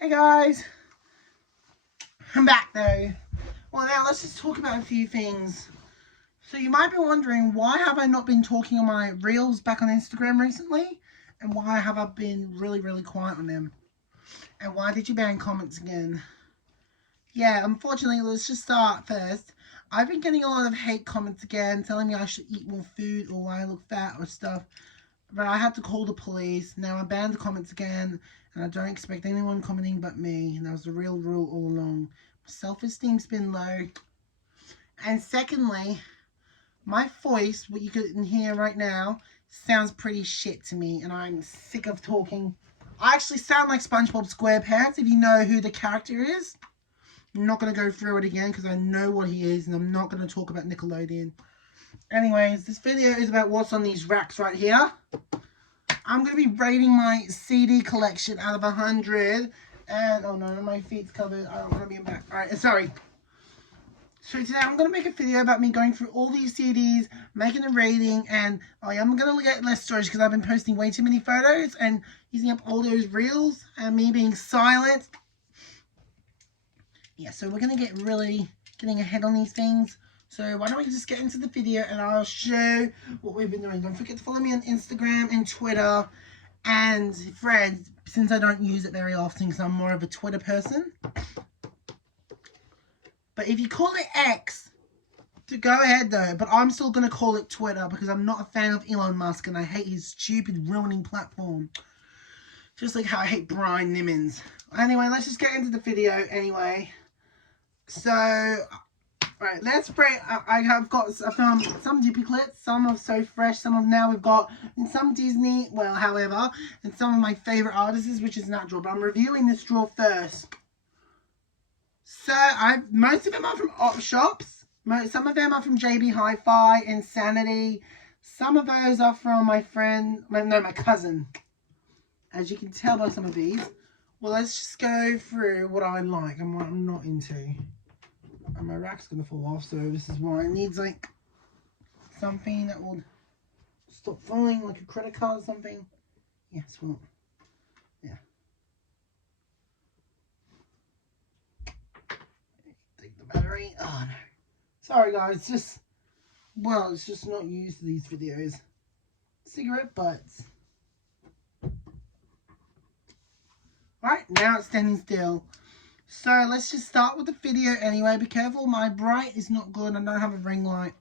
Hey guys, I'm back though. Well, now let's just talk about a few things. So you might be wondering, why have I not been talking on my reels back on Instagram recently? And why have I been really quiet on them? And why did you ban comments again? Yeah, unfortunately, let's just start first. I've been getting a lot of hate comments again, telling me I should eat more food or I look fat or stuff. But I had to call the police. Now I banned the comments again, and I don't expect anyone commenting but me. And that was the real rule all along. Self-esteem's been low. And secondly, my voice, what you can hear right now, sounds pretty shit to me, and I'm sick of talking. I actually sound like SpongeBob SquarePants, if you know who the character is. I'm not going to go through it again because I know what he is, and I'm not going to talk about Nickelodeon. Anyways, this video is about what's on these racks right here. I'm going to be rating my CD collection out of 100. And, oh no, my feet's covered. I don't want to be in back. Alright, sorry. So today I'm going to make a video about me going through all these CDs, making a rating, and I am going to get less storage because I've been posting way too many photos and using up all those reels and me being silent. Yeah, so we're going to get really getting ahead on these things. So why don't we just get into the video and I'll show what we've been doing. Don't forget to follow me on Instagram and Twitter and Threads, since I don't use it very often because I'm more of a Twitter person. But if you call it X, go ahead though. But I'm still going to call it Twitter because I'm not a fan of Elon Musk and I hate his stupid ruining platform. Just like how I hate Brian Nimmons. Anyway, let's just get into the video anyway. So, right, let's break. I found some duplicates. Some are so fresh. Some of now we've got in some Disney. Well, however, and some of my favorite artists, which is natural. But I'm reviewing this drawer first. So most of them are from op shops. Some of them are from JB Hi-Fi, Insanity. Some of those are from my cousin. As you can tell by some of these. Well, let's just go through what I like and what I'm not into. And my rack's going to fall off, so this is why it needs like something that will stop falling, like a credit card or something. Yes, well, yeah. Take the battery. Oh no. Sorry guys, it's just not used to these videos. Cigarette butts. Alright, now it's standing still. So let's just start with the video anyway. Be careful, my bright is not good. I don't have a ring light.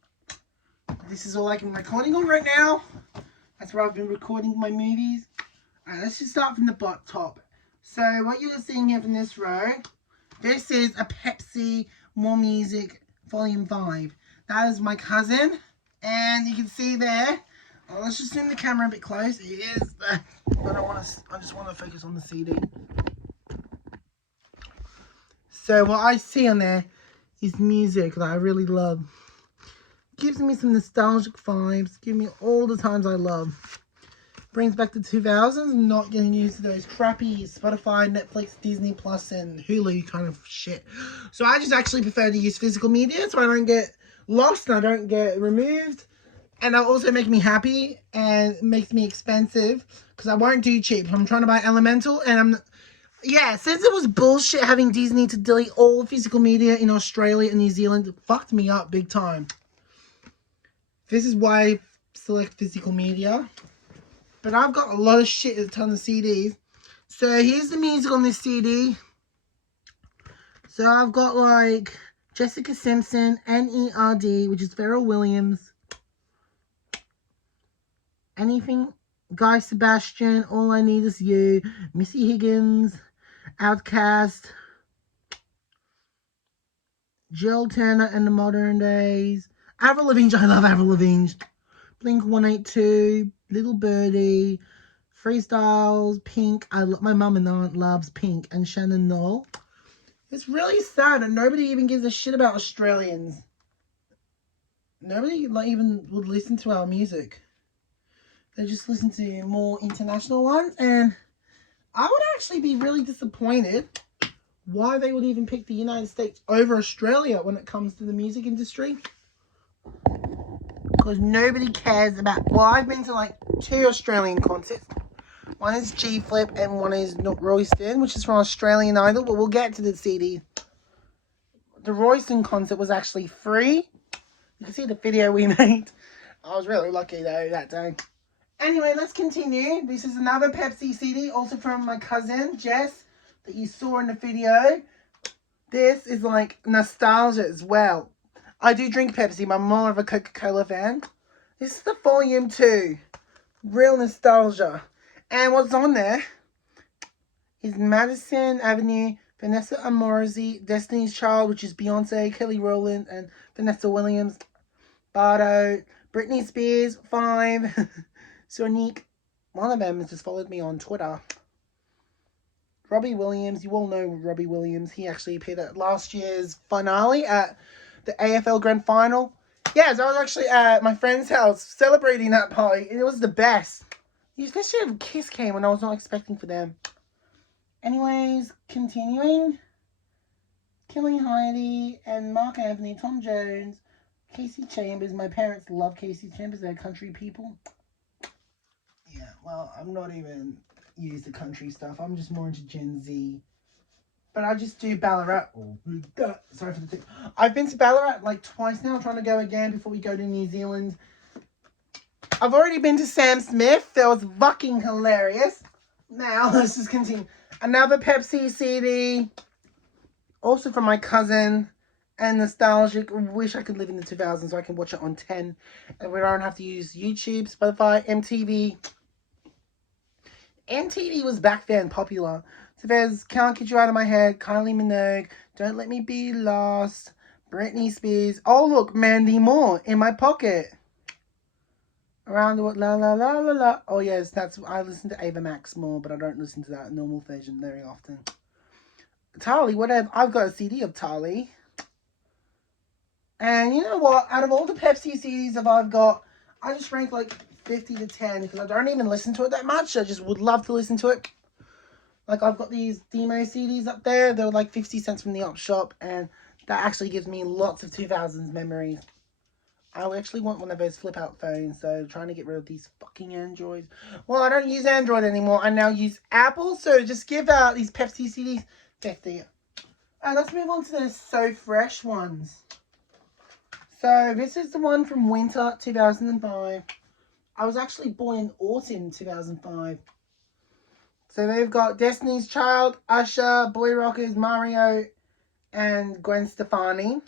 This is all I can recording on right now. That's where I've been recording my movies. Alright, let's just start from the top. So what you're seeing here from this row, this is a Pepsi More Music Volume 5. That is my cousin. And you can see there, let's just zoom the camera a bit close. It is, I just want to focus on the CD. So what I see on there is music that I really love. Gives me some nostalgic vibes. Gives me all the times I love. Brings back the 2000s. I'm not getting used to those crappy Spotify, Netflix, Disney Plus, and Hulu kind of shit. So I just actually prefer to use physical media so I don't get lost and I don't get removed. And it'll also make me happy and it makes me expensive because I won't do cheap. I'm trying to buy Elemental and yeah, since it was bullshit having Disney to delete all physical media in Australia and New Zealand, it fucked me up big time. This is why I select physical media. But I've got a lot of shit, a ton of CDs. So here's the music on this CD. So I've got like Jessica Simpson, N.E.R.D., which is Pharrell Williams. Anything, Guy Sebastian, All I Need Is You, Missy Higgins, Outkast, Jill Turner and the Modern Days, Avril Lavigne, I love Avril Lavigne, Blink-182, Little Birdie, Freestyles, Pink, my mum and aunt loves Pink, and Shannon Knoll. It's really sad and nobody even gives a shit about Australians. Nobody even would listen to our music. They just listen to more international ones, and I would actually be really disappointed why they would even pick the United States over Australia when it comes to the music industry. Because nobody cares about, well, I've been to like 2 Australian concerts. One is G Flip and one is Royston, which is from Australian Idol, but we'll get to the CD. The Royston concert was actually free. You can see the video we made. I was really lucky though that day. Anyway, let's continue. This is another Pepsi CD, also from my cousin, Jess, that you saw in the video. This is like nostalgia as well. I do drink Pepsi, but I'm more of a Coca-Cola fan. This is the volume 2. Real nostalgia. And what's on there is Madison Avenue, Vanessa Amorosi, Destiny's Child, which is Beyonce, Kelly Rowland, and Vanessa Williams, Bardo, Britney Spears, 5, Sonique. One of them has just followed me on Twitter. Robbie Williams, you all know Robbie Williams. He actually appeared at last year's finale at the AFL Grand Final. Yes, I was actually at my friend's house celebrating that party. It was the best. Especially if Kiss came when I was not expecting for them. Anyways, continuing. Killing Heidi and Mark Anthony, Tom Jones, Casey Chambers. My parents love Casey Chambers. They're country people. Yeah, well, I'm not even used to country stuff. I'm just more into Gen Z. But I just do Ballarat. Oh, sorry for the tip. I've been to Ballarat like twice now. I'm trying to go again before we go to New Zealand. I've already been to Sam Smith. That was fucking hilarious. Now, let's just continue. Another Pepsi CD. Also from my cousin. And nostalgic. Wish I could live in the 2000s so I can watch it on 10. And we don't have to use YouTube, Spotify, MTV. MTV was back then popular. So there's Can't Get You Out of My Head, Kylie Minogue, Don't Let Me Be Lost, Britney Spears. Oh, look, Mandy Moore, In My Pocket. Around the world, la la la la la. Oh, yes, I listen to Ava Max more, but I don't listen to that normal version very often. Tali, whatever. I've got a CD of Tali. And you know what? Out of all the Pepsi CDs that I've got, I just rank like 50 to 10 because I don't even listen to it that much. I just would love to listen to it. Like I've got these demo CDs up there. They're like 50 cents from the op shop, and that actually gives me lots of 2000s memories. I actually want one of those flip out phones, so trying to get rid of these fucking Androids. Well, I don't use Android anymore. I now use Apple, so just give out these Pepsi CDs 50. Alright, let's move on to the So Fresh ones. So this is the one from winter 2005. I was actually born in autumn 2005. So they've got Destiny's Child, Usher, Boy Rockers, Mario, and Gwen Stefani.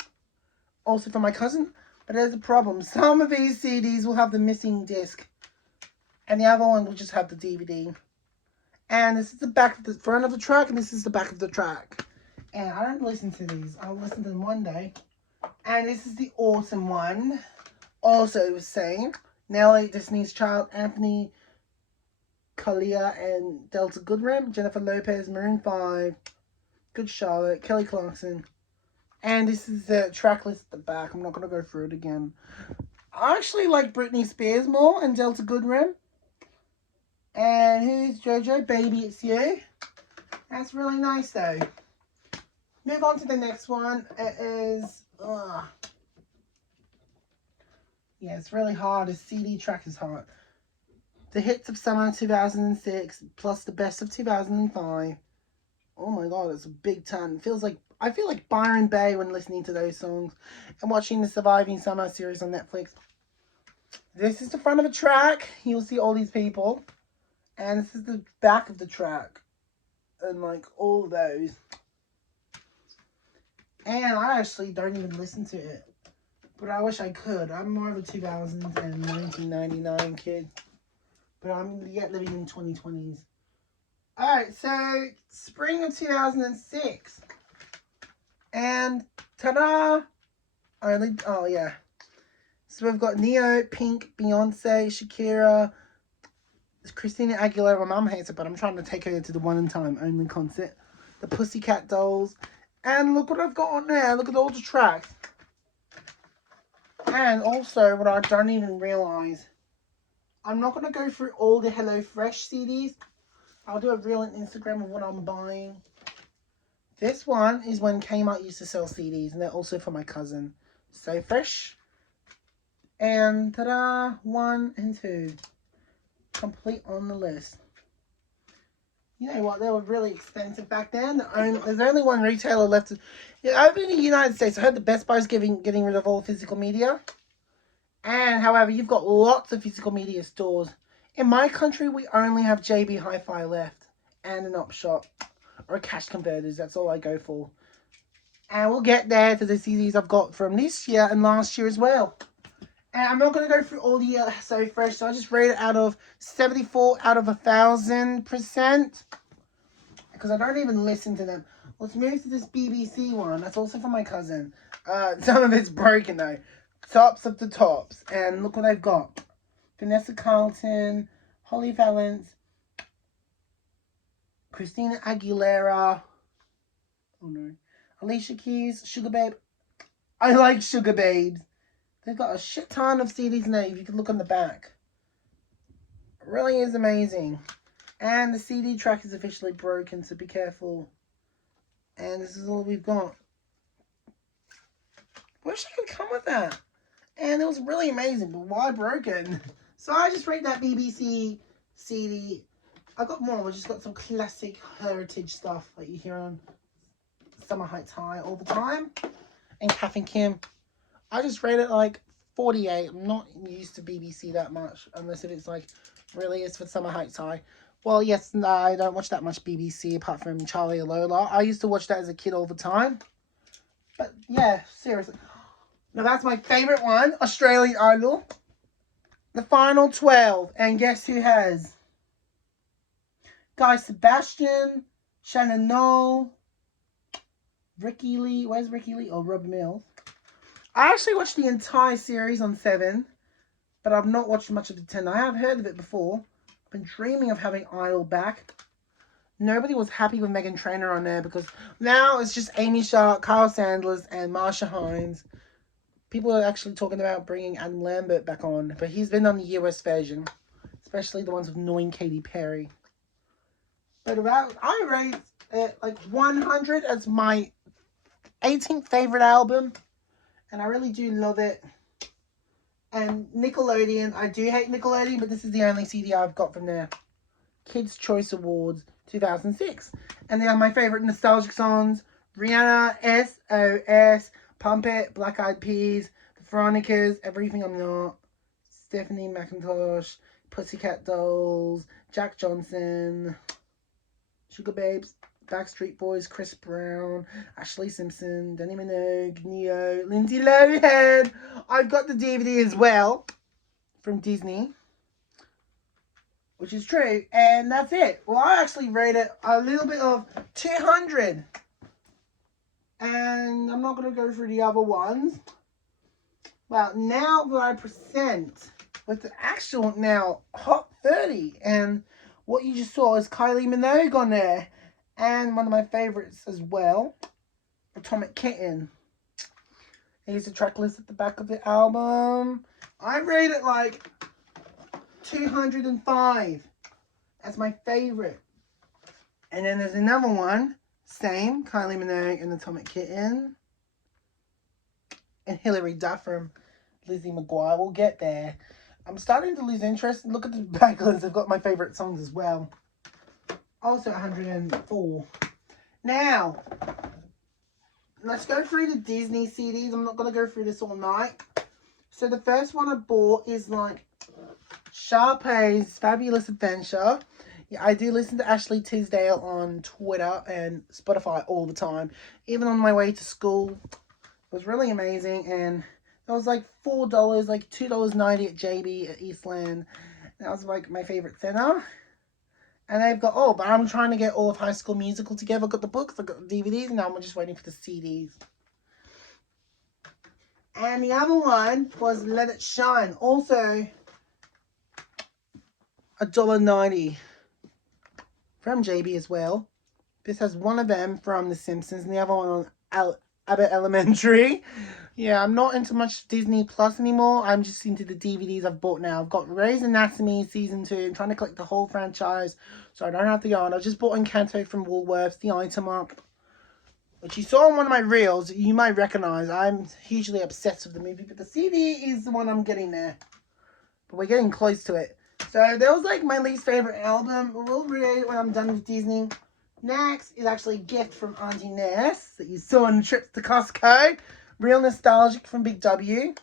Also from my cousin. But there's a problem. Some of these CDs will have the missing disc. And the other one will just have the DVD. And this is the back of the front of the track, and this is the back of the track. And I don't listen to these. I'll listen to them one day. And this is the autumn one. Also the same. Nelly, Destiny's Child, Anthony Kalia, and Delta Goodrem, Jennifer Lopez, Maroon 5, Good Charlotte, Kelly Clarkson. And this is the track list at the back. I'm not going to go through it again. I actually like Britney Spears more and Delta Goodrem. And who's JoJo? Baby, It's You. That's really nice though. Move on to the next one. It is... yeah, it's really hard. The CD track is hard. The hits of summer 2006 plus the best of 2005. Oh my god, it's a big ton. I feel like Byron Bay when listening to those songs and watching the Surviving Summer series on Netflix. This is the front of the track. You'll see all these people. And this is the back of the track. And like all of those. And I actually don't even listen to it. But I wish I could. I'm more of a 2000s and 1999 kid. But I'm yet living in 2020s. Alright, so spring of 2006. And ta-da! Oh yeah. So we've got Neo, Pink, Beyonce, Shakira, Christina Aguilera. My mum hates it, but I'm trying to take her to the one and time only concert. The Pussycat Dolls. And look what I've got on there. Look at all the tracks. And also, what I don't even realise, I'm not going to go through all the HelloFresh CDs. I'll do a reel on Instagram of what I'm buying. This one is when Kmart used to sell CDs, and they're also for my cousin. So Fresh. And ta-da, 1 and 2. Complete on the list. You know what? They were really expensive back then. There's only one retailer left. Over in the United States, I heard the Best Buy's getting rid of all physical media. And, however, you've got lots of physical media stores. In my country, we only have JB Hi-Fi left. And an op shop. Or cash converters. That's all I go for. And we'll get there to the CDs I've got from this year and last year as well. And I'm not going to go through all the So Fresh. So I just rate it out of 74 out of 1,000%. Because I don't even listen to them. Let's move to this BBC one. That's also from my cousin. Some of it's broken though. Tops of the tops. And look what I've got. Vanessa Carlton, Holly Valance, Christina Aguilera. Oh no. Alicia Keys, Sugar Babe. I like Sugar Babes. They've got a shit ton of CDs in there. If you can look on the back. It really is amazing. And the CD track is officially broken, so be careful. And this is all we've got. Wish I could come with that. And it was really amazing, but why broken? So I just rate that BBC CD. I got more. I just got some classic heritage stuff that you hear on Summer Heights High all the time. And Kath and Kim. I just rate it like 48. I'm not used to BBC that much. Unless if it's like really is for Summer Heights High. Well, yes, no, I don't watch that much BBC apart from Charlie and Lola. I used to watch that as a kid all the time. But yeah, seriously. Now that's my favourite one. Australian Idol. The final 12. And guess who has? Guy Sebastian. Shannon Knoll. Ricky Lee. Where's Ricky Lee? Oh, Rob Mills. I actually watched the entire series on 7. But I've not watched much of the 10. I have heard of it before. I've been dreaming of having Idol back. Nobody was happy with Meghan Trainor on there. Because now it's just Amy Shark, Kyle Sanders, and Marsha Hines. People are actually talking about bringing Adam Lambert back on. But he's been on the US version. Especially the ones with annoying Katy Perry. But I rate it like 100 as my 18th favourite album. And I really do love it. And Nickelodeon. I do hate Nickelodeon, but this is the only CD I've got from there. Kids' Choice Awards 2006. And they are my favourite nostalgic songs. Rihanna, SOS, Pump It, Black Eyed Peas, The Veronicas, Everything I'm Not, Stephanie McIntosh, Pussycat Dolls, Jack Johnson, Sugar Babes, Backstreet Boys, Chris Brown, Ashley Simpson, Danny Minogue, Neo, Lindsay Lohan. I've got the DVD as well from Disney, which is true. And that's it. Well, I actually rate it a little bit of 200. And I'm not going to go through the other ones. Well, now that I present with the actual now Hot 30. And what you just saw is Kylie Minogue on there. And one of my favorites as well, Atomic Kitten. Here's the track list at the back of the album. I rate it like 205. That's my favorite. And then there's another one. Same, Kylie Minogue and Atomic Kitten. And Hilary Duff from Lizzie McGuire. We'll get there. I'm starting to lose interest. Look at the back list. I've got my favorite songs as well. Also 104. Now, let's go through the Disney CDs. I'm not going to go through this all night. So the first one I bought is like Sharpay's Fabulous Adventure. Yeah, I do listen to Ashley Tisdale on Twitter and Spotify all the time. Even on my way to school. It was really amazing. And it was like $4, like $2.90 at JB at Eastland. That was like my favorite center. And they've got, but I'm trying to get all of High School Musical together. I've got the books, I've got the DVDs, and now I'm just waiting for the CDs. And the other one was Let It Shine. Also, $1.90 from JB as well. This has one of them from The Simpsons and the other one on Abbott Elementary. Yeah, I'm not into much Disney Plus anymore. I'm just into the DVDs I've bought now. I've got Grey's Anatomy Season 2. I'm trying to collect the whole franchise, so I don't have to go on. I just bought Encanto from Woolworths, the item up, which you saw on one of my reels. You might recognize. I'm hugely obsessed with the movie, but the CD is the one I'm getting there. But we're getting close to it. So that was like my least favorite album. We'll read it when I'm done with Disney. Next is actually a gift from Auntie Ness that you saw on trips to Costco. Real nostalgic from Big W.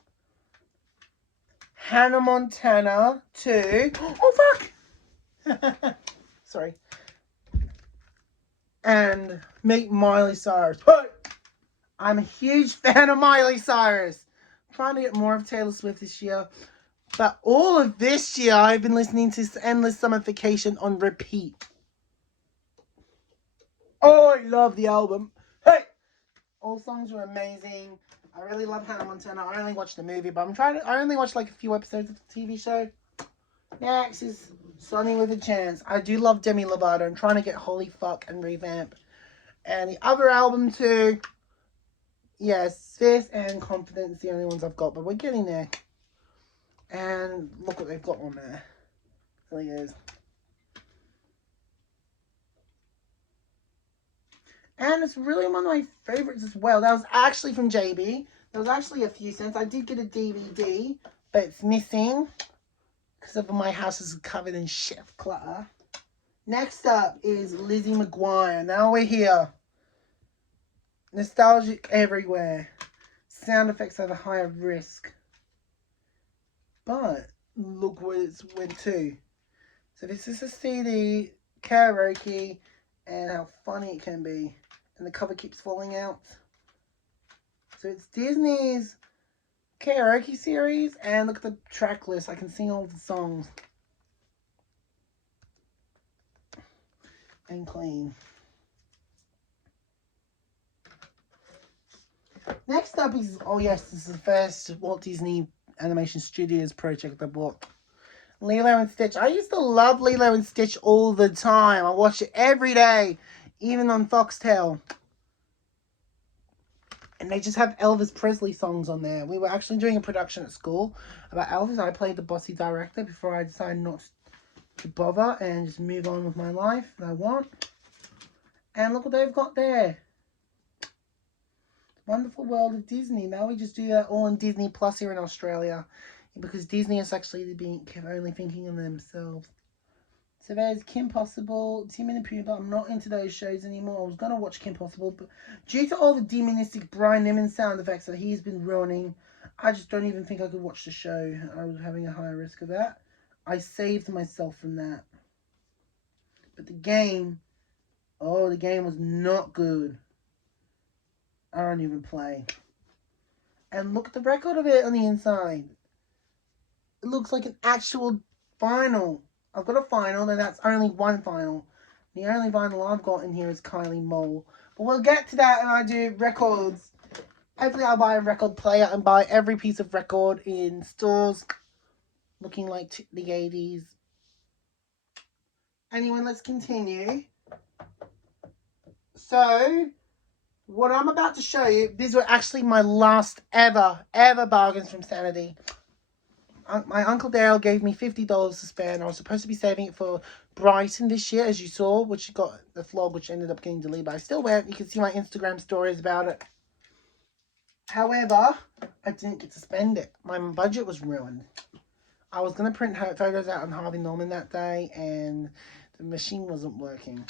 Hannah Montana 2. Oh, fuck! Sorry. And meet Miley Cyrus. Hey! I'm a huge fan of Miley Cyrus. I'm trying to get more of Taylor Swift this year. But all of this year, I've been listening to Endless Summer Vacation on repeat. Oh, I love the album. Hey! All songs were amazing. I really love Hannah Montana. I only watched the movie, but I only watched like a few episodes of the TV show. Next is Sonny with a Chance. I do love Demi Lovato. I'm trying to get Holy Fuck and Revamp. And the other album too. Yes, Fifth and Confidence, the only ones I've got, but we're getting there. And look what they've got on there. There he is. And it's really one of my favorites as well. That was actually from JB. There was actually a few cents. I did get a DVD, but it's missing because of my house is covered in shit clutter. Next up is Lizzie McGuire. Now we're here. Nostalgic everywhere. Sound effects have a higher risk. But look where it's went to. So this is a CD, karaoke, and how funny it can be. And the cover keeps falling out. So it's Disney's karaoke series. And look at the track list. I can sing all the songs. And clean. Next up is, oh yes, this is the first Walt Disney Animation Studios project I bought. Lilo and Stitch. I used to love Lilo and Stitch all the time. I watched it every day, even on Foxtel. And they just have Elvis Presley songs on there. We were actually doing a production at school about Elvis. I played the bossy director before I decided not to bother and just move on with my life that I want. And look what they've got there. Wonderful World of Disney. Now we just do that all on Disney Plus here in Australia. Because Disney is actually only thinking of themselves. So there's Kim Possible, Timon and Pumbaa. I'm not into those shows anymore. I was going to watch Kim Possible, but due to all the demonistic Brian Nimmon sound effects that he's been ruining, I just don't even think I could watch the show. I was having a higher risk of that. I saved myself from that. But the game, oh, the game was not good. I don't even play. And look at the record of it on the inside. It looks like an actual vinyl. I've got a vinyl, and that's only one vinyl. The only vinyl I've got in here is Kylie Mole. But we'll get to that when I do records. Hopefully I'll buy a record player and buy every piece of record in stores looking like the 80s. Anyway, let's continue. So, what I'm about to show you, these were actually my last ever bargains from Sanity. My Uncle Dale gave me $50 to spend. I was supposed to be saving it for Brighton this year, as you saw, which got the vlog, which ended up getting deleted. But I still went. You can see my Instagram stories about it. However, I didn't get to spend it. My budget was ruined. I was going to print photos out on Harvey Norman that day, and the machine wasn't working.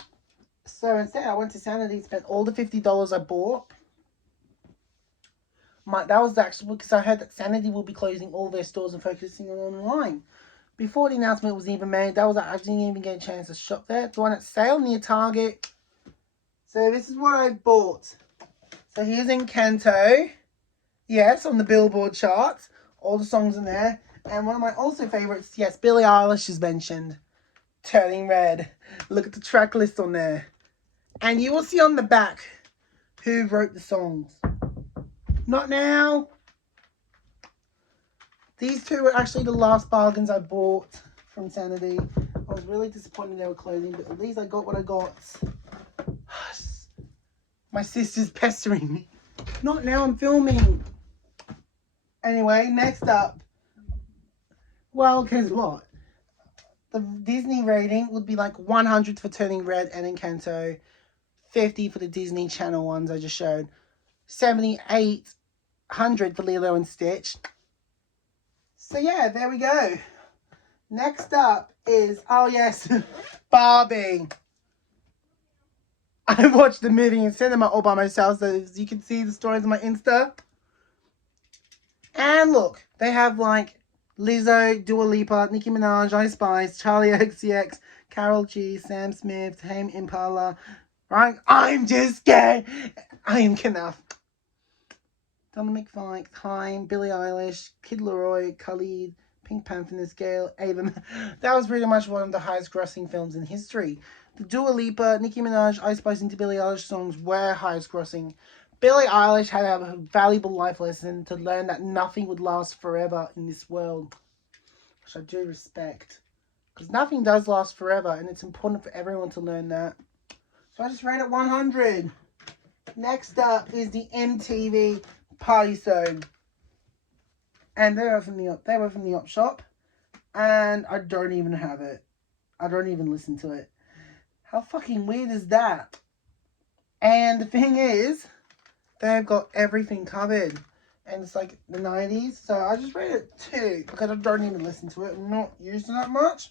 So instead, I went to Sanity, spent all the $50 I bought. That was actually because I heard that Sanity will be closing all their stores and focusing on online. Before the announcement was even made, I didn't even get a chance to shop there. The one at sale near Target. So this is what I bought. So here's Encanto. Yes, on the Billboard charts. All the songs in there. And one of my also favorites, yes, Billie Eilish is mentioned. Turning Red. Look at the track list on there. And you will see on the back who wrote the songs. Not now. These two were actually the last bargains I bought from Sanity. I was really disappointed they were closing, but at least I got what I got. My sister's pestering me. Not now, I'm filming. Anyway, next up. Well, guess what? The Disney rating would be like 100 for Turning Red and Encanto. 50 for the Disney Channel ones I just showed. 7800 for Lilo and Stitch. So yeah, there we go. Next up is, oh yes, Barbie. I watched the movie in cinema all by myself, so as you can see the stories on my Insta. And look, they have like Lizzo, Dua Lipa, Nicki Minaj, Ice Spice, Charlie XCX, Carol G, Sam Smith, Tame Impala, right? I'm just scared. I am enough. Dominic Fike, Time, Billie Eilish, Kid Laroi, Khalid, Pink Panther, Gale, Ava. That was pretty much one of the highest grossing films in history. The Dua Lipa, Nicki Minaj, Ice Spice, and Billie Eilish songs were highest grossing. Billie Eilish had a valuable life lesson to learn that nothing would last forever in this world, which I do respect. Because nothing does last forever, and it's important for everyone to learn that. So I just rate it 100. Next up is the MTV Party Zone. And they were from the Op Shop. And I don't even have it. I don't even listen to it. How fucking weird is that? And the thing is, they've got everything covered. And it's like the 90s. So I just rate it 2 because I don't even listen to it. I'm not using it that much.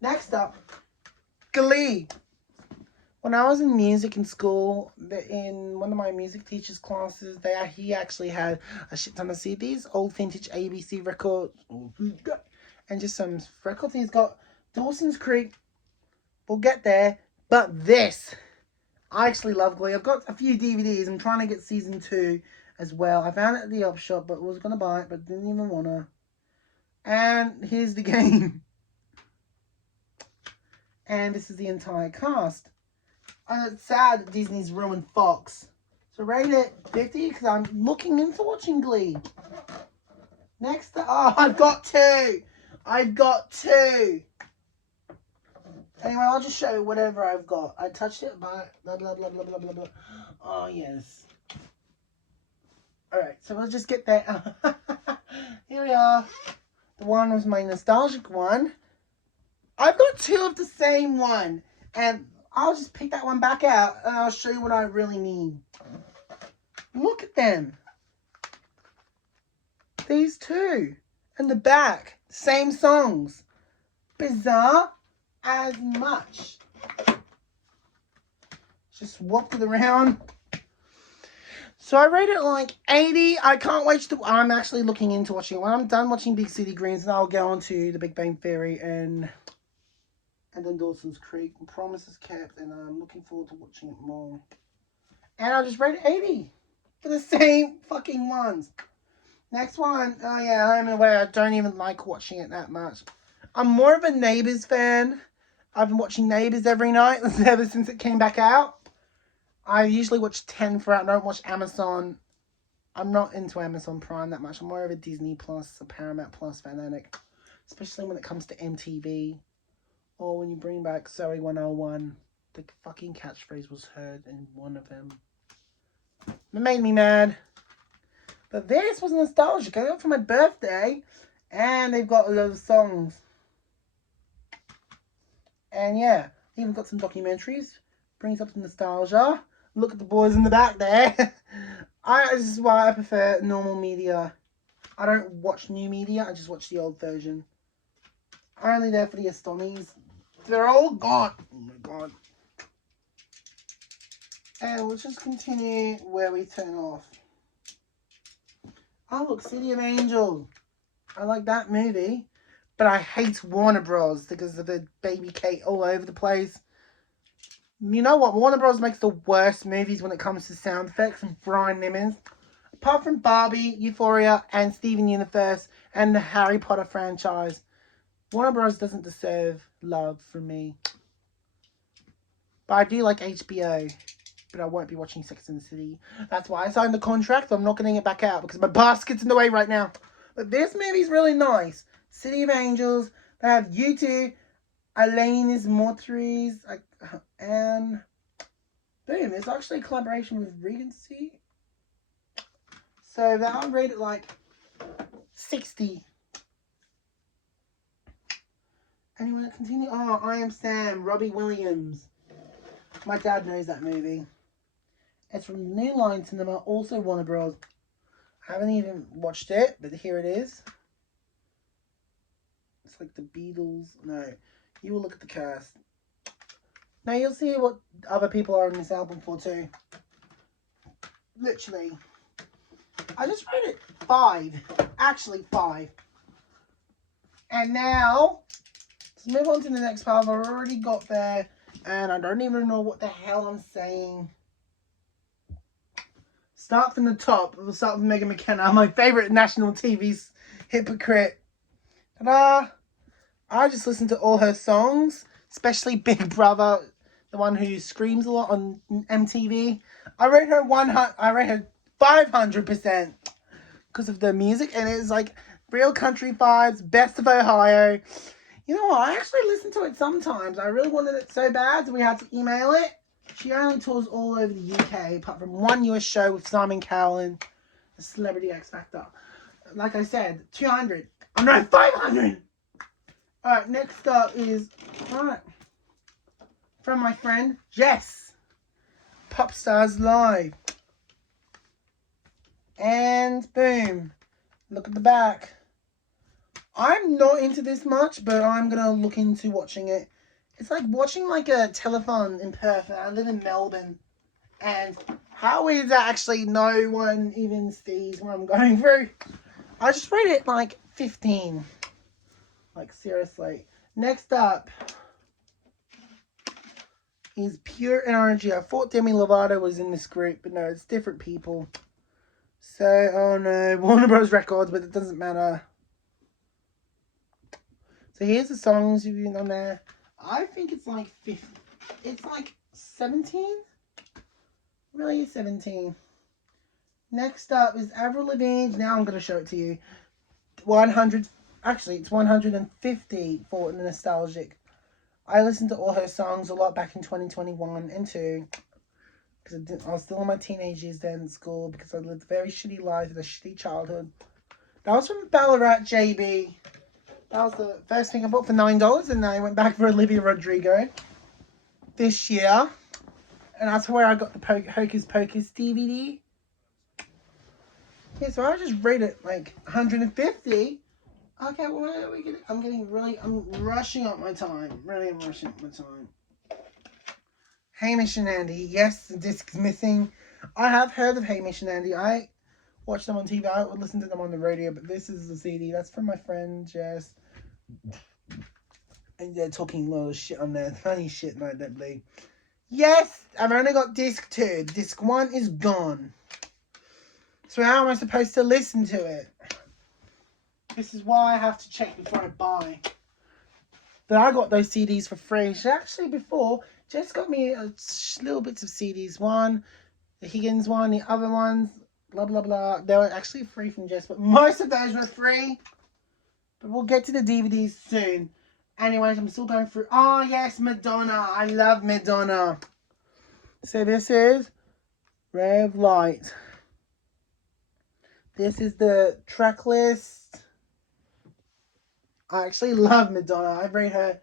Next up, Glee. When I was in music in school, in one of my music teacher's classes, he actually had a shit ton of CDs, old vintage ABC records, and just some records. He's got Dawson's Creek, we'll get there, but this. I actually love Glee. I've got a few DVDs. I'm trying to get season 2 as well. I found it at the Op Shop, but was going to buy it, but didn't even want to. And here's the game. And this is the entire cast. And it's sad that Disney's ruined Fox. So rate it 50 because I'm looking into watching Glee. Next, I've got 2. I've got 2. Anyway, I'll just show you whatever I've got. I touched it, but blah, blah, blah, blah, blah, blah, blah. Oh, yes. Alright, so we'll just get that. Here we are. The one was my nostalgic one. I've got 2 of the same one. And I'll just pick that one back out and I'll show you what I really mean. Look at them. These 2. And the back. Same songs. Bizarre as much. Just swapped it around. So I rate it like 80. I can't wait to... I'm actually looking into watching it. When I'm done watching Big City Greens, then I'll go on to The Big Bang Theory and then Dawson's Creek. Promise is kept, and I'm looking forward to watching it more. And I'll just rate it 80 for the same fucking ones. Next one. Oh yeah, I'm aware. I don't even like watching it that much. I'm more of a Neighbours fan. I've been watching Neighbours every night ever since it came back out. I usually watch 10 for out. I don't watch Amazon. I'm not into Amazon Prime that much. I'm more of a Disney Plus, a Paramount Plus fanatic. Especially when it comes to MTV. Or when you bring back Zoe 101. The fucking catchphrase was heard in one of them. It made me mad. But this was nostalgic. I got it for my birthday. And they've got a lot of songs. And yeah, even got some documentaries. Brings up some nostalgia. Look at the boys in the back there. This is why I prefer normal media. I don't watch new media. I just watch the old version. I'm only there for the Astonies. They're all gone. Oh my god. And we'll just continue where we turn off. Oh look, City of Angels. I like that movie. But I hate Warner Bros. Because of the baby Kate all over the place. You know what? Warner Bros. Makes the worst movies when it comes to sound effects and Brian Nimmons. Apart from Barbie, Euphoria, and Steven Universe, and the Harry Potter franchise. Warner Bros. Doesn't deserve love from me. But I do like HBO. But I won't be watching Sex and the City. That's why I signed the contract. I'm not getting it back out because my basket's in the way right now. But this movie's really nice. City of Angels. They have U2, Alanis Mortuaries, and boom, it's actually a collaboration with Regency. So that I'll rate it like 60. Anyone continue? Oh, I Am Sam, Robbie Williams. My dad knows that movie. It's from New Line Cinema, also Warner Bros. I haven't even watched it, but here it is. It's like the Beatles. No, you will look at the cast. Now you'll see what other people are in this album for too. Literally. I just rated 5. Actually 5. And now, let's move on to the next part. I've already got there. And I don't even know what the hell I'm saying. Start from the top. We'll start with Megan McKenna, my favourite national TV's hypocrite. Ta-da! I just listened to all her songs, especially Big Brother, the one who screams a lot on MTV. I rate her 500% because of the music, and it's like real country vibes, best of Ohio. You know what? I actually listen to it sometimes. I really wanted it so bad, so we had to email it. She only tours all over the UK, apart from one US show with Simon Cowell, the Celebrity X Factor. Like I said, 200. Oh no, 500! Alright, next up is, from my friend Jess. Pop Stars Live. And boom. Look at the back. I'm not into this much, but I'm going to look into watching it. It's like watching like a telethon in Perth. I live in Melbourne. And how is that actually no one even sees what I'm going through? I just rate it like 15. Like seriously. Next up is Pure Energy. I thought Demi Lovato was in this group, but no, it's different people. So, oh no, Warner Bros. Records, but it doesn't matter. So here's the songs you've been on there. I think it's like 50. It's like 17? Really, 17. Next up is Avril Lavigne. Now I'm going to show it to you. 100. Actually, it's 150 for the nostalgic. I listened to all her songs a lot back in 2021 and 2. Because I was still in my teenage years then in school. Because I lived a very shitty life and a shitty childhood. That was from Ballarat, JB. That was the first thing I bought for $9. And then I went back for Olivia Rodrigo this year. And that's where I got the Hocus Pocus DVD. Yeah, so I just rate it like 150. Okay, what are we getting? I'm rushing up my time. Really, I'm rushing up my time. Hamish and Andy. Yes, the disc is missing. I have heard of Hamish and Andy. I watched them on TV. I would listen to them on the radio, but this is the CD. That's from my friend Jess. And they're talking a lot of shit on there. Funny shit, and I don't believe. Yes, I've only got disc 2. Disc 1 is gone. So how am I supposed to listen to it? This is why I have to check before I buy. But I got those CDs for free. She actually before just got me little bits of CDs. One, the Higgins one, the other ones, blah blah blah. They were actually free from Jess, but most of those were free. But we'll get to the DVDs soon. Anyways, I'm still going through. Oh yes, Madonna. I love Madonna. So this is Ray of Light. This is the track list. I actually love Madonna. I rate her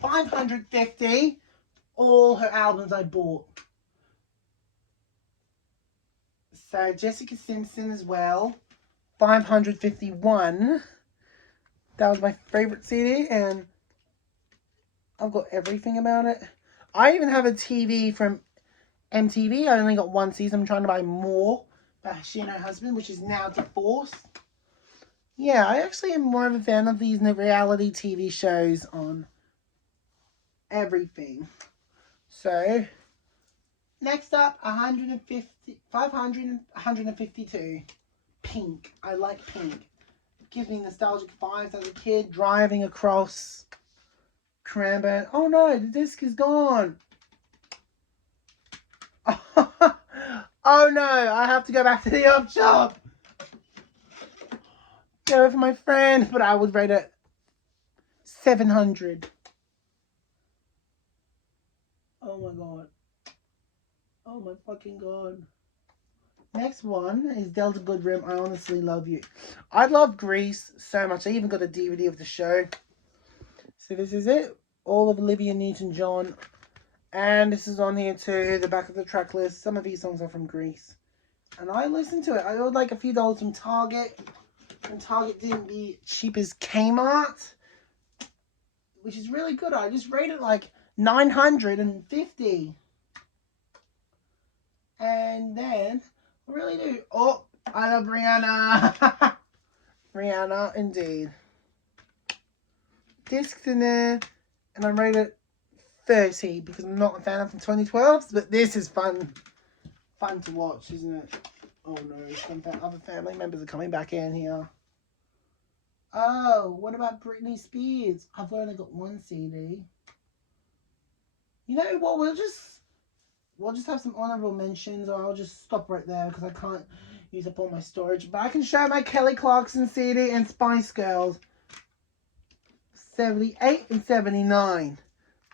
550. All her albums I bought. So Jessica Simpson as well. 551. That was my favorite CD, and I've got everything about it. I even have a TV from MTV. I only got one season. I'm trying to buy more. But she and her husband, which is now divorced. Yeah, I actually am more of a fan of these reality TV shows on everything. So, next up, 152. Pink. I like Pink. Gives me nostalgic vibes as a kid driving across Cranbourne. Oh no, the disc is gone. Oh no, I have to go back to the op shop. Go with my friend, but I would rate it 700. Oh my god. Oh my fucking god. Next one is Delta Goodrem. I honestly love you. I love Grease so much. I even got a DVD of the show. So this is it. All of Olivia Newton-John. And this is on here too. The back of the track list. Some of these songs are from Grease. And I listen to it. I owed like a few dollars from Target. And Target didn't be cheap as Kmart, which is really good. I just rated like 950. And then, I really do. Oh, I love Rihanna. Rihanna, indeed. Discs in there, and I rated 30 because I'm not a fan of the 2012s, but this is fun to watch, isn't it? Oh no, some other family members are coming back in here. Oh, what about Britney Spears? I've only got one CD. You know what? We'll just have some honorable mentions, or I'll just stop right there because I can't use up all my storage. But I can show my Kelly Clarkson CD and Spice Girls 78 and 79.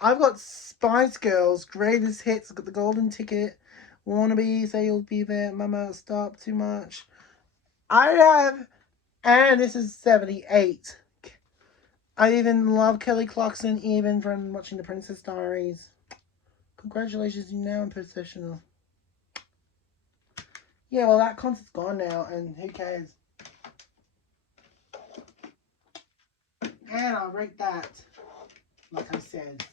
I've got Spice Girls Greatest Hits. I've got the Golden Ticket. Wannabe, Say You'll Be There. Mama, Stop Too Much. I have, and this is 78. I even love Kelly Clarkson even from watching The Princess Diaries. Congratulations, you're now in professional. Yeah, well, that concert's gone now, and who cares? And I'll rate that, like I said.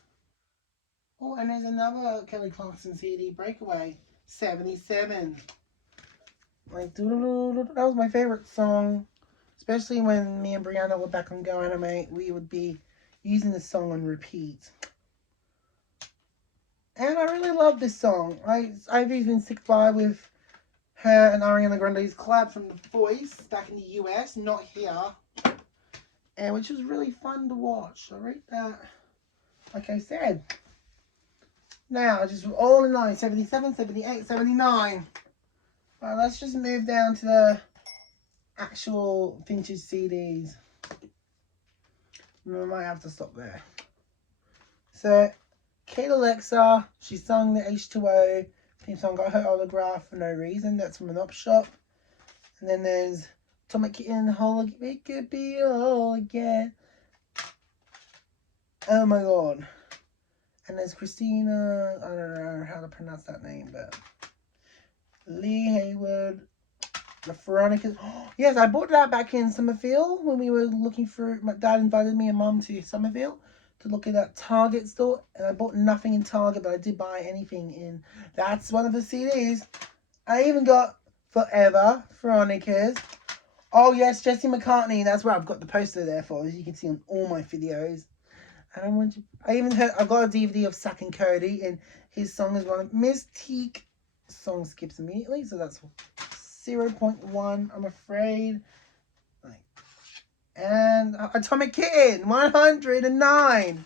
Oh, and there's another Kelly Clarkson CD, Breakaway, 77. Like, that was my favorite song. Especially when me and Brianna were back on Go Anime, we would be using this song on repeat. And I really love this song. I've even stick by with her and Ariana Grande's collab from The Voice back in the US, not here. And which was really fun to watch. I rate that, like I said. Now, just all in line, 77, 78, 79. Well, let's just move down to the actual vintage CDs. We might have to stop there. So, Kate Alexa, she sung the H2O theme song, got her autograph for no reason. That's from an op shop. And then there's Atomic Kitten, It Could Be All Again. Oh my god. And there's Christina, I don't know how to pronounce that name, but Lee Hayward, the Veronica. Oh, yes, I bought that back in Summerfield when we were looking for. My dad invited me and mum to Summerfield to look at that Target store, and I bought nothing in Target, but I did buy anything in. That's one of the CDs. I even got Forever, Veronica's. Oh yes, Jesse McCartney. That's where I've got the poster there for, as you can see on all my videos. And I've got a DVD of Sack and Cody, and his song is one of Mystique. Song skips immediately, so that's 0.1, I'm afraid. And Atomic Kitten, 109.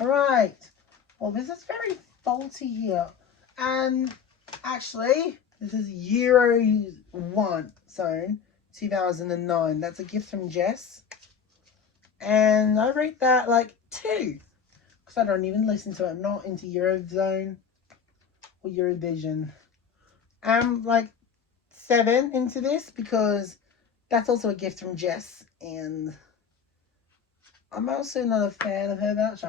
Alright. Well, this is very faulty here. And actually, this is Euro 1 Zone 2009. That's a gift from Jess. And I rate that like 2. Because I don't even listen to it. I'm not into Eurozone or Eurovision. I'm like 7 into this because that's also a gift from Jess. And I'm also not a fan of her that much.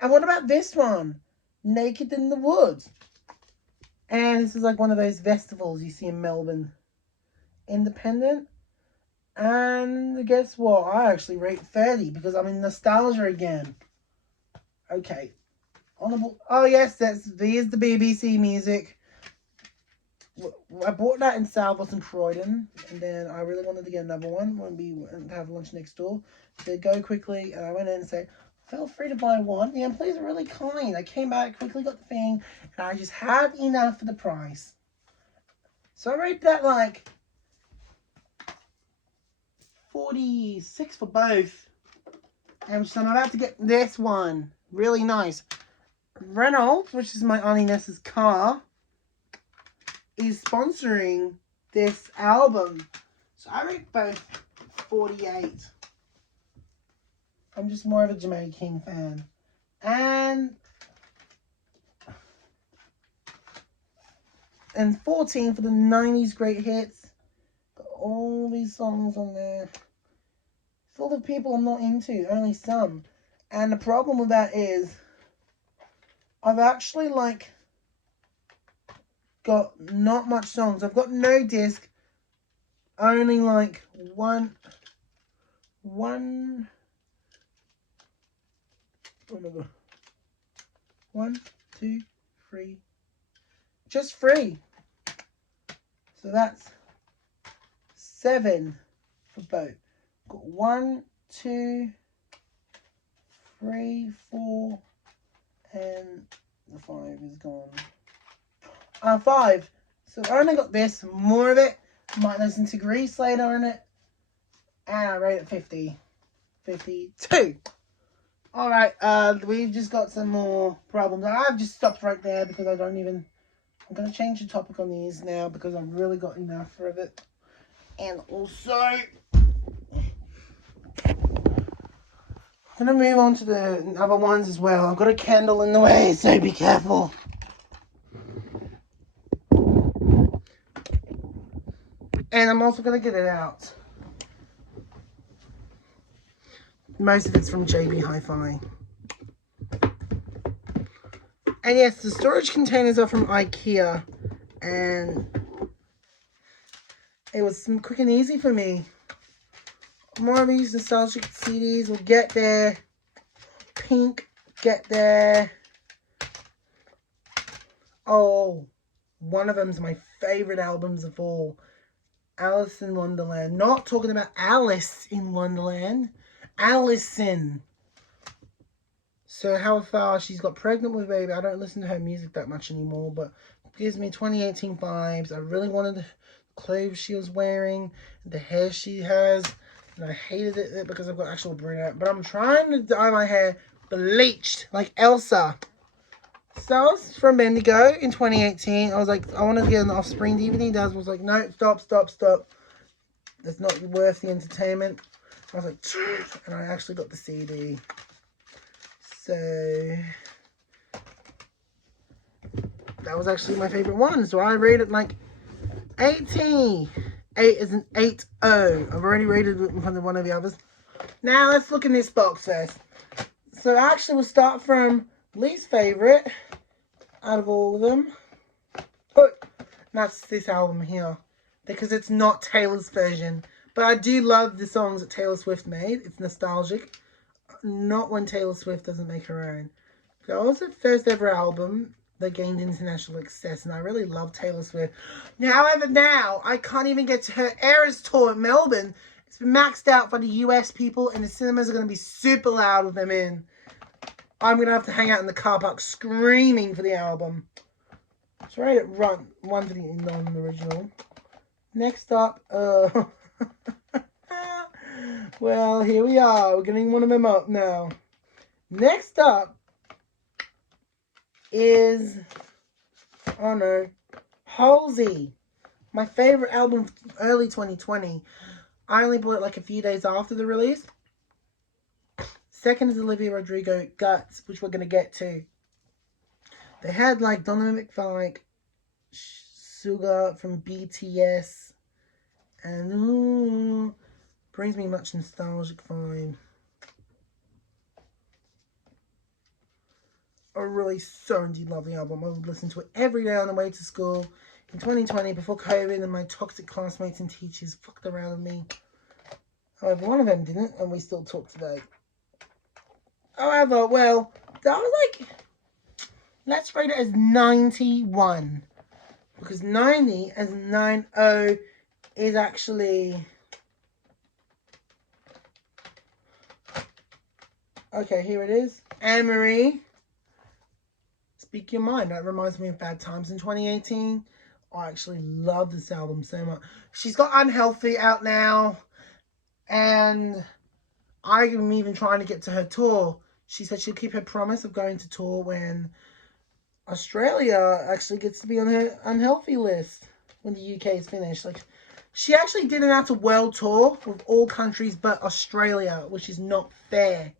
And what about this one? Naked in the Woods. And this is like one of those festivals you see in Melbourne. Independent. And guess what? I actually rate 30 because I'm in nostalgia again. Okay. Honorable. Oh yes, here's the BBC music. I bought that in Southwest and Croydon, and then I really wanted to get another one when we went to have lunch next door. So go quickly, and I went in and said, feel free to buy one. The employees are really kind. I came back, quickly got the thing, and I just had enough for the price. So I rate that like 46 for both. And so I'm about to get this one. Really nice. Reynolds, which is my Auntie Nessa's car, is sponsoring this album. So I rate both 48. I'm just more of a Jamaican fan. And 14 for the 90s great hits. Got all these songs on there. Full of people I'm not into, only some. And the problem with that is I've actually got not much songs. I've got no disc. only like one, oh my god, 1, 2, 3, just 3. So that's 7 for both. Got 1, 2, 3, 4, and the 5 is gone. 5. So I only got this, more of it. Might listen to Grease later on it. And I rate it 50. 52. Alright, we've just got some more problems. I've just stopped right there because I don't even... I'm going to change the topic on these now because I've really got enough of it. And also... I'm going to move on to the other ones as well. I've got a candle in the way, so be careful. And I'm also going to get it out. Most of it's from JB Hi-Fi. And yes, the storage containers are from IKEA. And it was quick and easy for me. More of these nostalgic CDs will get there. Pink, get there. Oh, one of them's my favorite albums of all. Alice in Wonderland. Not talking about Alice in Wonderland. Allison. So how far she's got pregnant with baby. I don't listen to her music that much anymore, but it gives me 2018 vibes. I really wanted the clothes she was wearing, the hair she has, and I hated it because I've got actual brunette. But I'm trying to dye my hair bleached like Elsa. So I was from Bendigo in 2018. I was like, I wanted to get an Offspring DVD. Dad was like, no, stop. That's not worth the entertainment. I was like, and I actually got the CD. So that was actually my favorite one. So I rated like 18. 8 is an 8-0. I've already rated it from one of the others. Now let's look in this box first. So actually we'll start from least favorite out of all of them. That's this album here. Because it's not Taylor's version. But I do love the songs that Taylor Swift made. It's nostalgic. Not when Taylor Swift doesn't make her own. That was the first ever album that gained international success. And I really love Taylor Swift. However, now I can't even get to her Eras tour in Melbourne. It's been maxed out for the US people. And the cinemas are going to be super loud with them in. I'm going to have to hang out in the car park screaming for the album. So I rated one for the non-original. Next up, well, here we are. We're getting one of them up now. Next up is, oh no, Halsey. My favorite album, early 2020. I only bought it like a few days after the release. Second is Olivia Rodrigo, Guts, which we're going to get to. They had like Donovan McFarlane, Suga from BTS, and brings me much nostalgic vibe. I really so indeed love the album. I would listen to it every day on the way to school in 2020 before COVID and my toxic classmates and teachers fucked around with me. However, one of them didn't, and we still talk today. However, well, that was like, let's rate it as 91. Because 90 as 90 is actually... Okay, here it is. Anne-Marie. Speak Your Mind. That reminds me of Bad Times in 2018. I actually love this album so much. She's got Unhealthy out now. And I'm even trying to get to her tour. She said she'll keep her promise of going to tour when Australia actually gets to be on her unhealthy list when the UK is finished. Like, she actually did an outer world tour with all countries but Australia, which is not fair.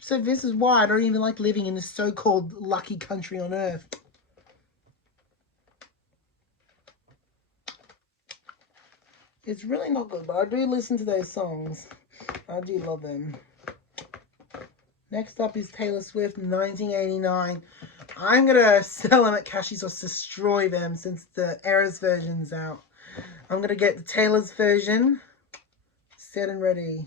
So this is why I don't even like living in this so-called lucky country on earth. It's really not good, but I do listen to those songs. I do love them. Next up is Taylor Swift, 1989. I'm going to sell them at Cashies or destroy them since the Eras version's out. I'm going to get the Taylor's version set and ready.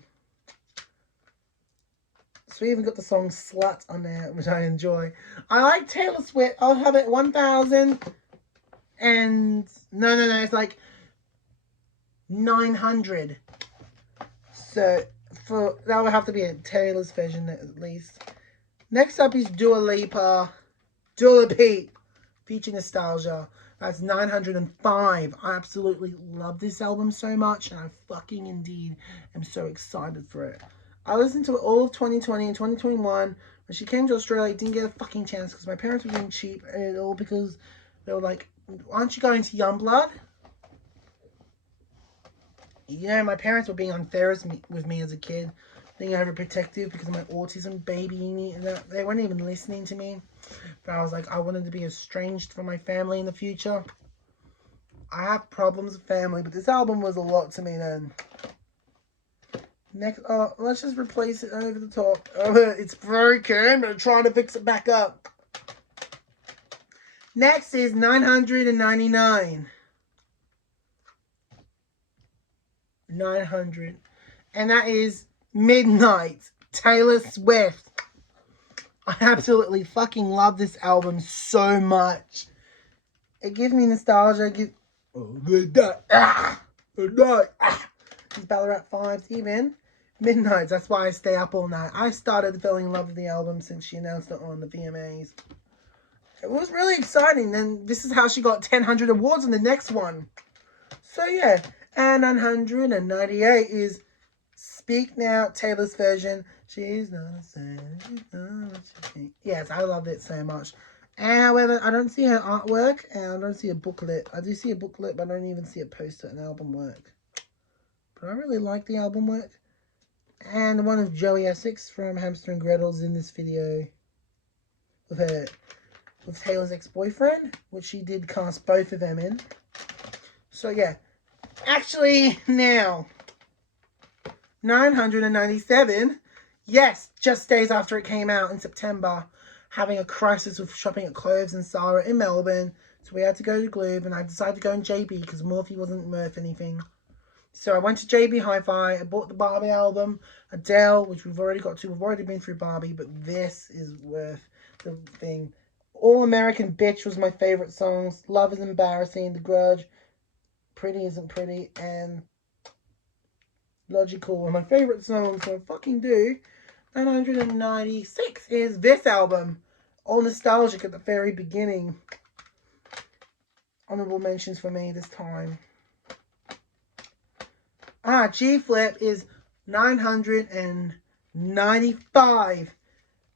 So we even got the song Slut on there, which I enjoy. I like Taylor Swift. I'll have it 1,000 and... No, it's like 900. So that would have to be a Taylor's version at least. Next up is Dua Lipa. Dua Peep featuring Nostalgia. That's 905. I absolutely love this album so much, and I fucking indeed am so excited for it. I listened to it all of 2020 and 2021. When she came to Australia, I didn't get a fucking chance because my parents were being cheap, and all because they were like, aren't you going to Youngblood? You know, my parents were being unfair with me as a kid, being overprotective because of my autism, babying me, and they weren't even listening to me. But I was like, I wanted to be estranged from my family in the future. I have problems with family, but this album was a lot to me then. Next, let's just replace it over the top. It's broken, but I'm trying to fix it back up. Next is 999. 900. And that is Midnight, Taylor Swift. I absolutely fucking love this album so much. It gives me nostalgia. These Ballarat 5s, even. Midnights, that's why I stay up all night. I started falling in love with the album since she announced it on the VMAs. It was really exciting. And this is how she got 1,000 awards in the next one. So yeah. And 998 is Speak Now, Taylor's version. She's not a saint. Yes, I love it so much. However, I don't see her artwork and I don't see a booklet. I do see a booklet, but I don't even see a poster and album work. But I really like the album work. And one of Joey Essex from Hamster and Gretel's in this video with Taylor's ex-boyfriend, which she did cast both of them in. So yeah. Actually, now, 997, yes, just days after it came out in September, having a crisis with shopping at Cloves and Zara in Melbourne, so we had to go to Glove, and I decided to go in JB because Morphe wasn't worth anything. So I went to JB Hi-Fi, I bought the Barbie album, Adele, which we've already got to, we've already been through Barbie, but this is worth the thing. All American Bitch was my favourite songs, Love is Embarrassing, The Grudge, Pretty Isn't Pretty, and Logical were my favourite songs, so fucking do. 996 is this album. All nostalgic at the very beginning. Honourable mentions for me this time. G-Flip is 995.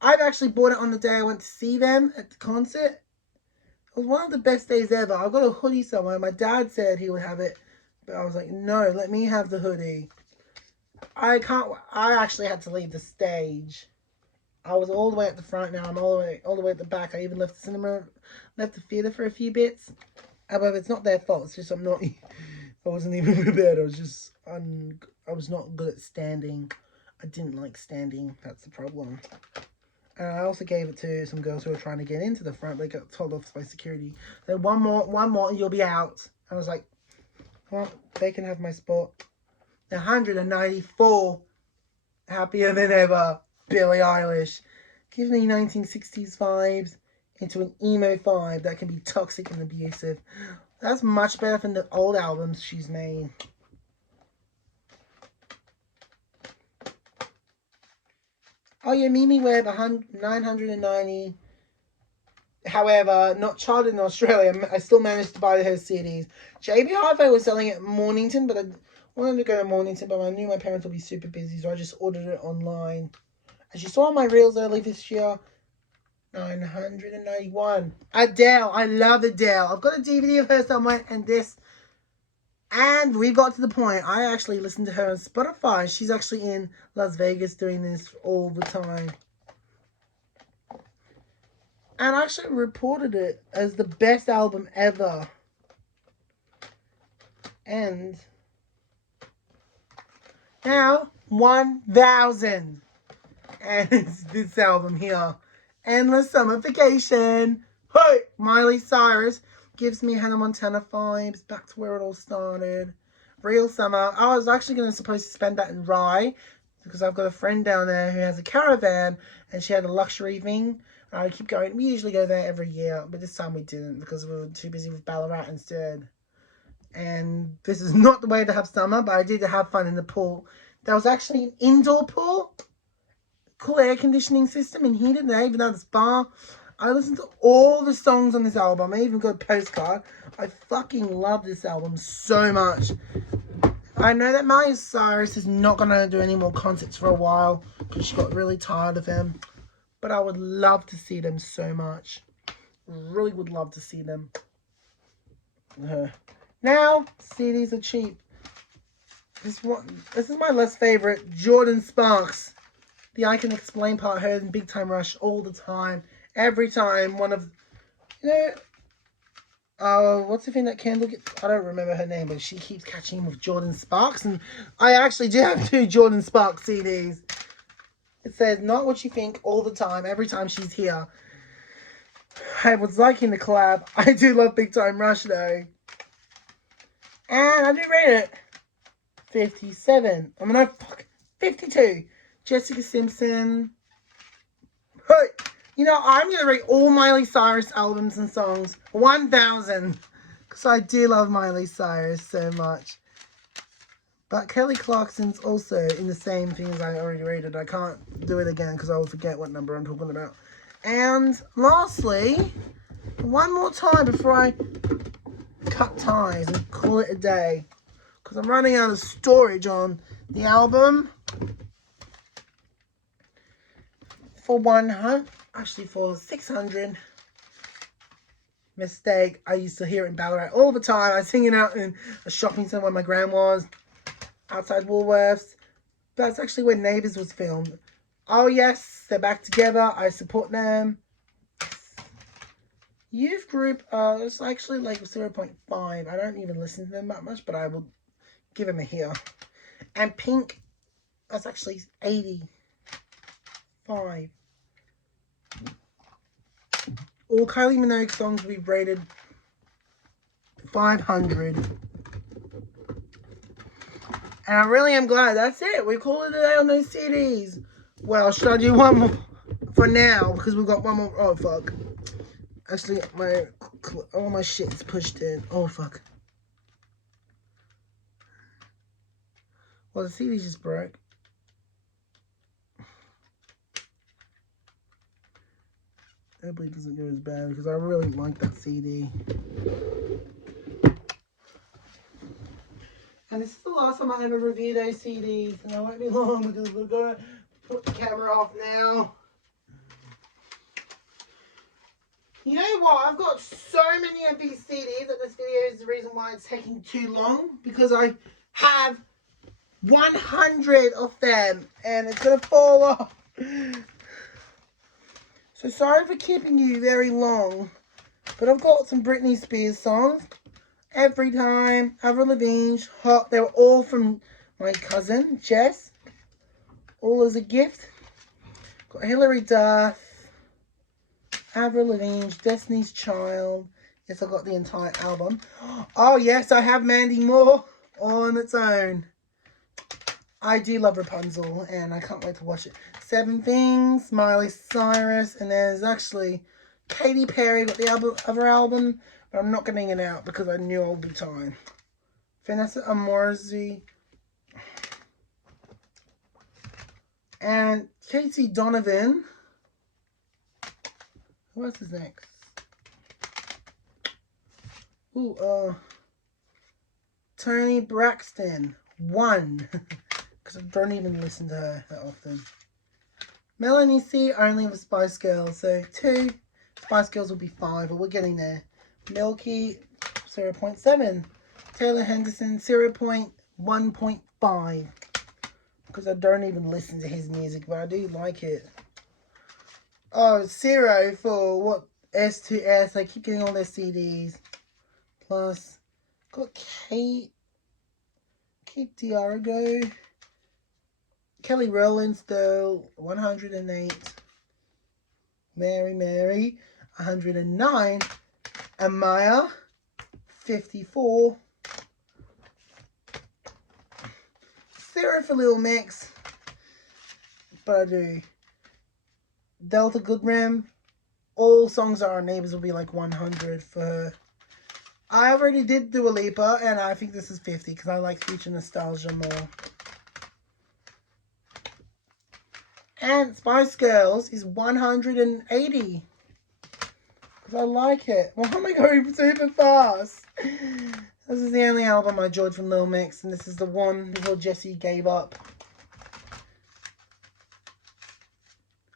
I've actually bought it on the day I went to see them at the concert. It was one of the best days ever. I got a hoodie somewhere. My dad said he would have it, but I was like, no, let me have the hoodie. I actually had to leave the stage. I was all the way at the front. Now I'm all the way at the back. I even left the cinema, left the theater for a few bits. However, it's not their fault. It's just I wasn't even prepared. I was not good at standing. I didn't like standing. That's the problem. And I also gave it to some girls who were trying to get into the front, but they got told off by security. Then one more, and you'll be out. I was like, well, they can have my spot. 194. Happier Than Ever. Billie Eilish. Gives me 1960s vibes into an emo vibe that can be toxic and abusive. That's much better than the old albums she's made. Oh yeah, Mimi Webb, 990. However, not charted in Australia. I still managed to buy her CDs. JB Hi-Fi was selling it at Mornington, but I wanted to go to Mornington, but I knew my parents would be super busy, so I just ordered it online. As you saw on my reels early this year, 991. Adele. I love Adele. I've got a DVD of her somewhere, and this. And we got to the point, I actually listened to her on Spotify. She's actually in Las Vegas doing this all the time. And I actually reported it as the best album ever. And now, 1,000. And it's this album here. Endless Summer Vacation. Hey, Miley Cyrus. Gives me Hannah Montana vibes, back to where it all started. Real summer. I was actually supposed to spend that in Rye because I've got a friend down there who has a caravan and she had a luxury thing. And I keep going. We usually go there every year, but this time we didn't because we were too busy with Ballarat instead. And this is not the way to have summer, but I did have fun in the pool. There was actually an indoor pool, cool air conditioning system and heated there, even though the spa. I listened to all the songs on this album. I even got a postcard. I fucking love this album so much. I know that Miley Cyrus is not going to do any more concerts for a while because she got really tired of him. But I would love to see them so much. Really would love to see them. Now, CDs are cheap. This is my least favorite. Jordan Sparks. The I Can Explain part heard in Big Time Rush all the time. Every time one of, what's the thing that Kendall gets? I don't remember her name, but she keeps catching him with Jordan Sparks. And I actually do have 2 Jordan Sparks CDs. It says, not what you think all the time, every time she's here. I was liking the collab. I do love Big Time Rush though. And I do rate it 57. 52. Jessica Simpson. Hey, I'm going to rate all Miley Cyrus albums and songs 1,000. Because I do love Miley Cyrus so much. But Kelly Clarkson's also in the same thing as I already rated. I can't do it again because I will forget what number I'm talking about. And lastly, one more time before I cut ties and call it a day. Because I'm running out of storage on the album. For 600. Mistake. I used to hear it in Ballarat all the time. I was singing out in a shopping centre where my gran was. Outside Woolworths. That's actually where Neighbours was filmed. Oh yes, they're back together. I support them. Youth group, it's actually like 0.5. I don't even listen to them that much, but I will give them a hear. And Pink, that's actually 85. All Kylie Minogue songs will be rated 500. And I really am glad. That's it. We call it a day on those CDs. Well, should I do one more for now? Because we've got one more. Oh, fuck. Actually, all my shit is pushed in. Oh, fuck. Well, the CD just broke. Hopefully it doesn't go as bad because I really like that CD. And this is the last time I ever review those CDs. And I won't be long because we're going to put the camera off now. You know what? I've got so many of these CDs that this video is the reason why it's taking too long. Because I have 100 of them. And it's going to fall off. So sorry for keeping you very long. But I've got some Britney Spears songs. Every Time, Avril Lavigne, Hot. They were all from my cousin, Jess. All as a gift. Got Hilary Duff, Avril Lavigne, Destiny's Child. Yes, I got the entire album. Oh, yes, I have Mandy Moore on its own. I do love Rapunzel, and I can't wait to watch it. 7 Things, Miley Cyrus, and there's actually Katy Perry got the other album. But I'm not getting it out because I knew I would be tired. Vanessa Amorzi. And Casey Donovan. Who else is next? Ooh, Toni Braxton. 1. Because I don't even listen to her that often. Melanie C. Only the Spice Girls. So 2. Spice Girls will be 5, but we're getting there. Milky, 0.7. Taylor Henderson, 0.1.5. Because I don't even listen to his music, but I do like it. Oh, 0 for what? S2S. I keep getting all their CDs. Plus, got Kate Diargo. Kelly Rowland still, 108. Mary, 109. Amaya, 54. 0 for Little Mix. But I do. Delta Goodrem. All songs that are neighbours will be like 100 for her. I already did Dua Lipa, and I think this is 50 because I like Future Nostalgia more. And Spice Girls is 180 because I like it. Why am I going super fast? This is the only album I enjoyed from Lil Mix, and this is the one before Jessie gave up.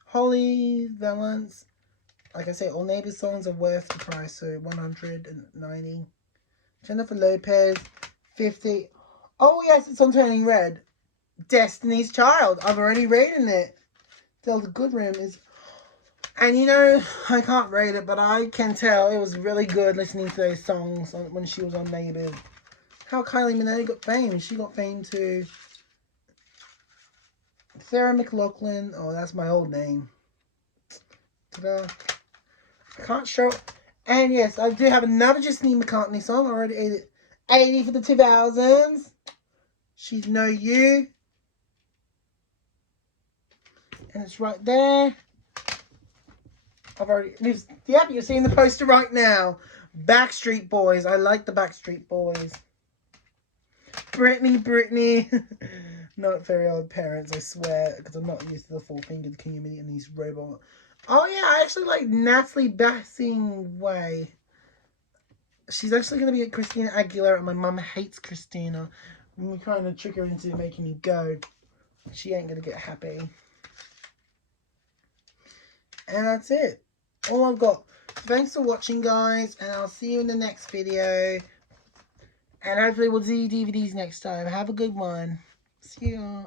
Holly Valance. Like I say, all Neighbours songs are worth the price, so 190. Jennifer Lopez, 50. Oh yes, it's on Turning Red. Destiny's Child. I've already rated it. Delta Goodrem is... And you know, I can't rate it, but I can tell it was really good listening to those songs when she was on Neighbours. How Kylie Minogue got fame. She got fame too. Sarah McLachlan. Oh, that's my old name. Ta-da. I can't show... And yes, I do have another Justine McCartney song. I already ate it. 80 for the 2000s. She's No You. And it's right there. I've already... Yep, you're seeing the poster right now. Backstreet Boys. I like the Backstreet Boys. Britney. Not Very Old Parents, I swear. Because I'm not used to the full fingered community and these robot... Oh yeah, I actually like Natalie Bassingway. She's actually going to be at Christina Aguilera, and my mum hates Christina. And we kind of trick her into making me go. She ain't going to get happy. And that's it. All I've got. Thanks for watching, guys, and I'll see you in the next video. And hopefully we'll do DVDs next time. Have a good one. See ya.